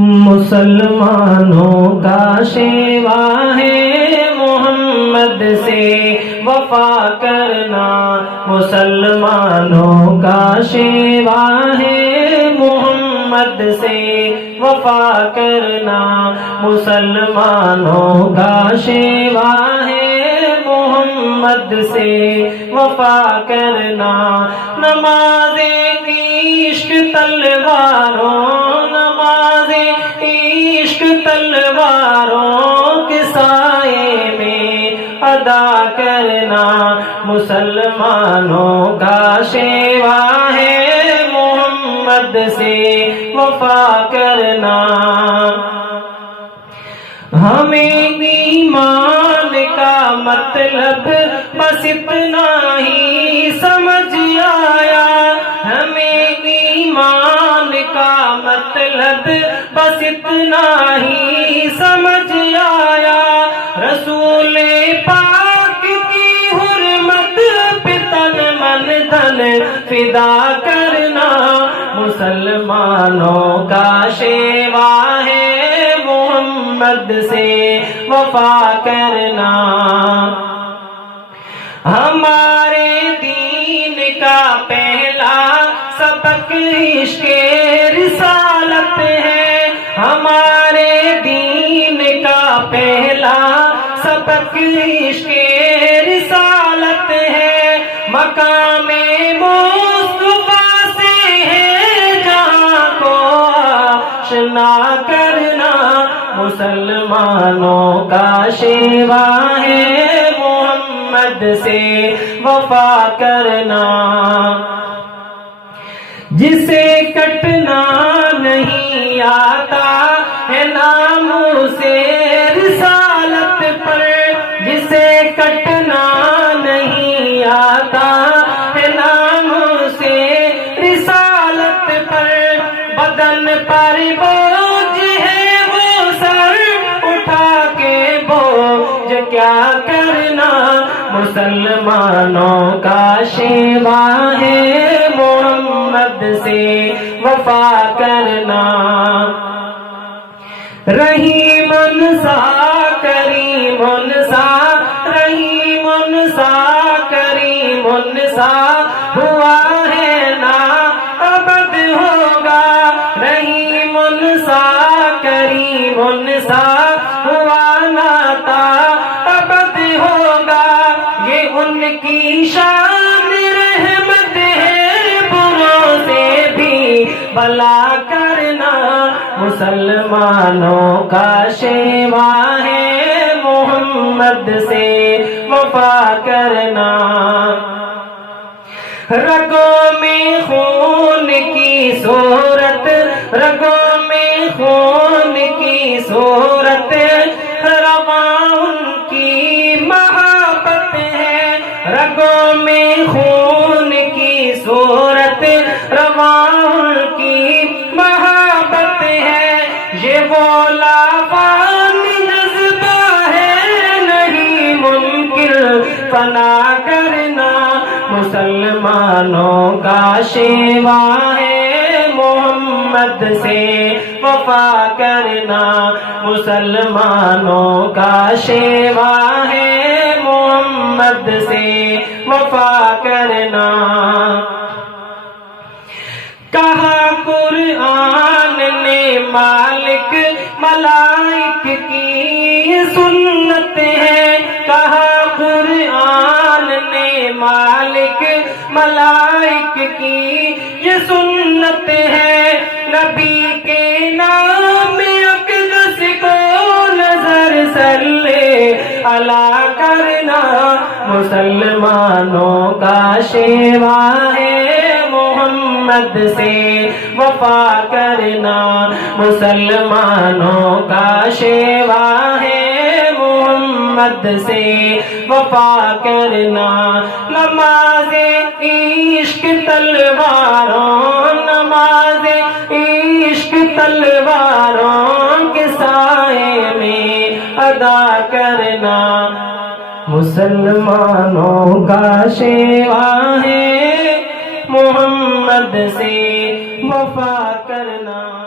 مسلمانوں کا شیوا ہے محمد سے وفا کرنا، مسلمانوں کا شیوا ہے محمد سے وفا کرنا، مسلمانوں کا شیوا ہے محمد سے وفا کرنا، نماز عشق تلواروں، نماز عشق تلواروں کے سائے میں ادا کرنا، مسلمانوں کا شیوا ہے محمد سے وفا کرنا۔ ہمیں ایمان کا مطلب بس اتنا ہی سمجھ آیا، ہمیں ایمان کا مطلب بس اتنا ہی سمجھ آیا، رسول پاک کی حرمت پہ تن من دھن فدا کرنا، مسلمانوں کا شیوا ہے محمد سے وفا کرنا۔ ہمارے دین کا پہلا سبق عشق رسالت ہے، ہمارے دین کا پہلا سبق عشق رسالت ہے، مقام مصطفیٰ سے ہے جہاں کو آشنا کرنا، مسلمانوں کا شیوا ہے محمد سے وفا کرنا۔ جسے کٹنا نہیں آتا ہے ناموس رسالت پر، جسے کٹنا نہیں آتا ہے ناموس رسالت پر، بدن پر بوجھ ہے وہ سر اٹھا کے بوجھ کیا کرنا، مسلمانوں کا شیوا ہے محمد سے وفا کرنا۔ رحیم سا کریم سا، رحیم سا کریم سا ہوا ہے نا ابد ہوگا، رحیم سا کریم سا ہوا نا تا ابد ہوگا، یہ ان کی شان رحمت ہے بروں سے بھی بھلا کرنا، مسلمانوں کا شیوا ہے محمد سے وفا کرنا۔ رگوں میں خون کی صورت، رگوں میں خون کی صورت، رواں ان کی محبت ہے، رگوں میں خون کی صورت، رواں ان کی محبت ہے، یہ وہ لافانی جذبہ ہے نہیں ممکن فنا کرنا، مسلمانوں کا شیوا ہے محمد سے وفا کرنا، مسلمانوں کا شیوا ہے محمد سے وفا کرنا۔ کہا قرآن نے مالک ملائک کی سنت ہے، کہا قرآن نے مالک ملائک کی یہ سنت ہے، نبی کے نام اقدس کو نظر صلی علیہ کرنا، مسلمانوں کا شیوا ہے محمد سے وفا کرنا، مسلمانوں کا شیوا ہے محمد سے وفا کرنا۔ نماز عشق تلواروں، نماز عشق تلواروں کے سائے میں ادا کرنا، مسلمانوں کا شیوا ہے محمد سے وفا کرنا۔